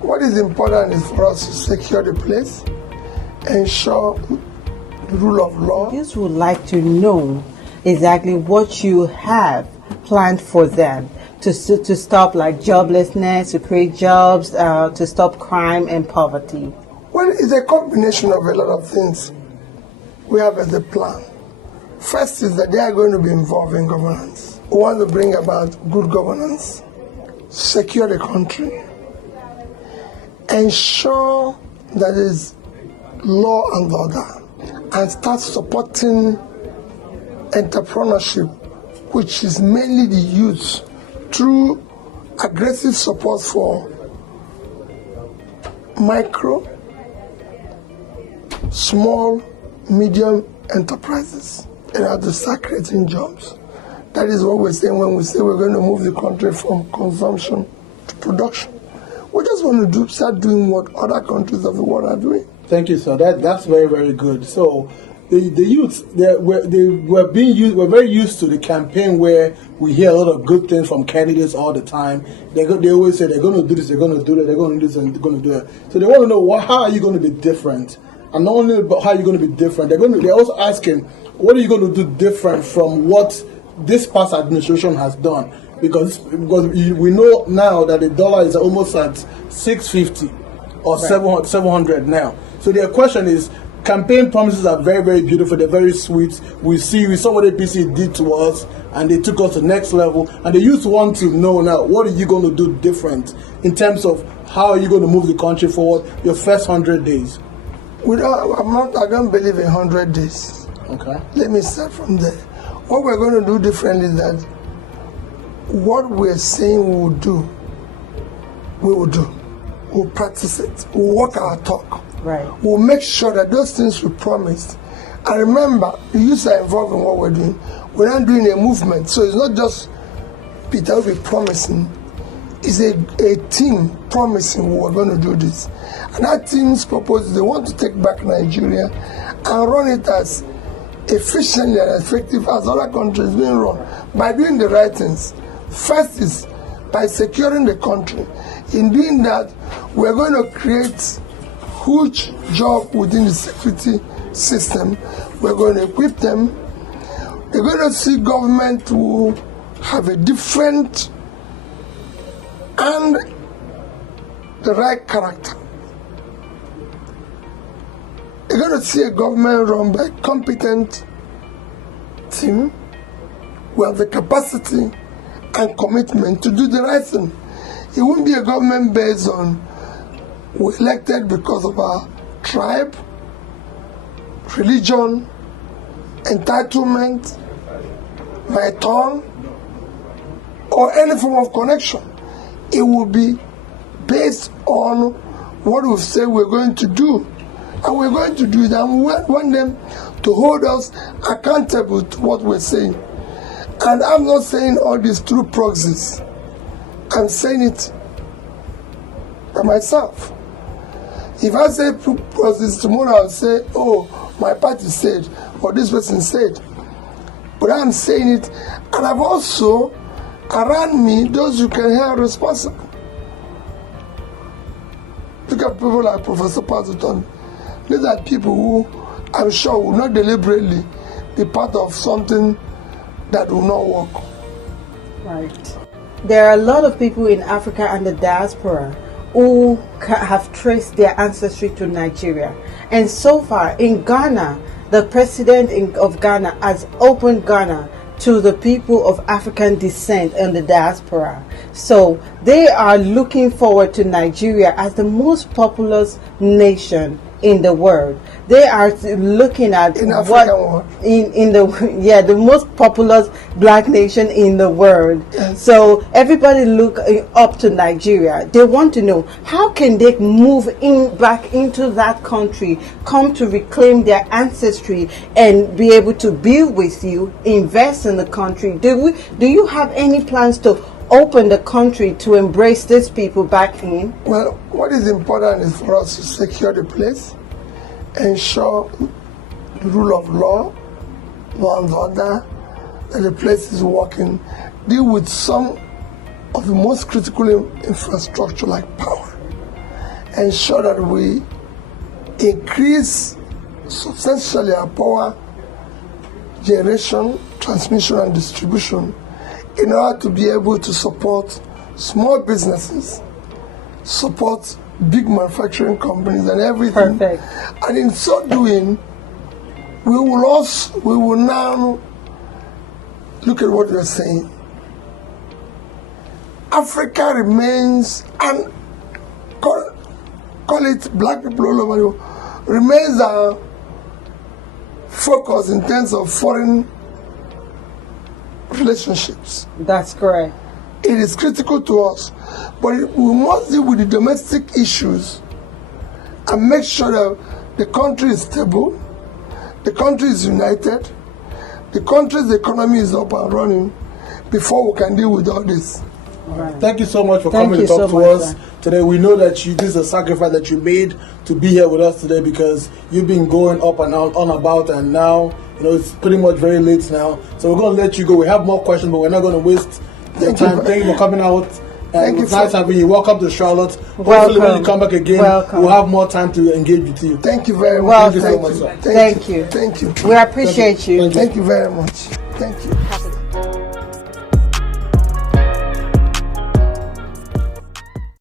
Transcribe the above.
what is important is for us to secure the place, ensure the rule of law. Youth would like to know exactly what you have planned for them to stop like joblessness, to create jobs, to stop crime and poverty. Well, it's a combination of a lot of things we have as a plan. First is that they are going to be involved in governance. We want to bring about good governance, secure the country, ensure that there is law and order, and start supporting entrepreneurship, which is mainly the youth, through aggressive support for micro, small, medium enterprises in order to start creating jobs. That is what we're saying when we say we're going to move the country from consumption to production. We just want to start doing what other countries of the world are doing. Thank you, sir. That's very, very good. So the youth, we're very used to the campaign where we hear a lot of good things from candidates all the time. They always say they're going to do this, they're going to do that, they're going to do this, and they're going to do that. So they want to know how are you going to be different? And not only about how you're going to be different, they're also asking, what are you going to do different from what this past administration has done? Because we know now that the dollar is almost at 650 or right. 700 now. So their question is, campaign promises are very, very beautiful. They're very sweet. We saw what APC did to us, and they took us to the next level. And the youth want to know now, what are you going to do different in terms of how are you going to move the country forward your first 100 days? I don't believe in 100 days. Okay. Let me start from there. What we're going to do differently is that what we're saying we will do. We'll practice it. We'll walk our talk. Right. We'll make sure that those things we promised. And remember, the youth are involved in what we're doing. We're not doing a movement. So it's not just Peter will be promising. It's a team promising we're going to do this. And that team's purpose is they want to take back Nigeria and run it as efficiently and effective as other countries being run by doing the right things. First is by securing the country. In doing that, we're going to create huge job within the security system. We're going to equip them. They're going to see government who have a different and the right character. You're going to see a government run by a competent team who have the capacity and commitment to do the right thing. It won't be a government based on we're elected because of our tribe, religion, entitlement, my tongue, or any form of connection. It will be based on what we've said we're going to do. And we're going to do it, and we want them to hold us accountable to what we're saying. And I'm not saying all this through proxies. I'm saying it by myself. If I say proxies, tomorrow I'll say, oh, my party said, or this person said. But I'm saying it, and I've also, around me, those who can hear responsible. Look at people like Professor Pazutton. These are people who I'm sure will not deliberately be part of something that will not work. Right. There are a lot of people in Africa and the diaspora who have traced their ancestry to Nigeria. And so far in Ghana, the president of Ghana has opened Ghana to the people of African descent and the diaspora. So they are looking forward to Nigeria as the most populous nation in the world. They are looking at the most populous black nation in the world. Yes. So everybody look up to Nigeria. They want to know how can they move back into that country, come to reclaim their ancestry and be able to build with you, invest in the country. Do you have any plans to open the country to embrace these people back in? Well, what is important is for us to secure the place, ensure the rule of law and order, that the place is working, deal with some of the most critical infrastructure like power. ensure that we increase substantially our power generation, transmission, and distribution in order to be able to support small businesses, support big manufacturing companies and everything. Perfect. And in so doing, we will now look at what you're saying. Africa remains, and call it black people all over the world, remains our focus in terms of foreign relationships. That's correct. It is critical to us, but we must deal with the domestic issues and make sure that the country is stable, the country is united, the country's economy is up and running before we can deal with all this. Right. Thank you so much for Thank coming you to talk so to much, us sir. today. We know that this is a sacrifice that you made to be here with us today, because you've been going up and on about, and now it's pretty much very late now. So we're going to let you go. We have more questions, but we're not going to waste your time. Thank you for coming out. And it was nice having you. Welcome to Charlotte. Hopefully when you come back again, we'll have more time to engage with you. Thank you very much. Well, Thank you so much, sir. Thank you. We appreciate you. Thank you very much. Thank you.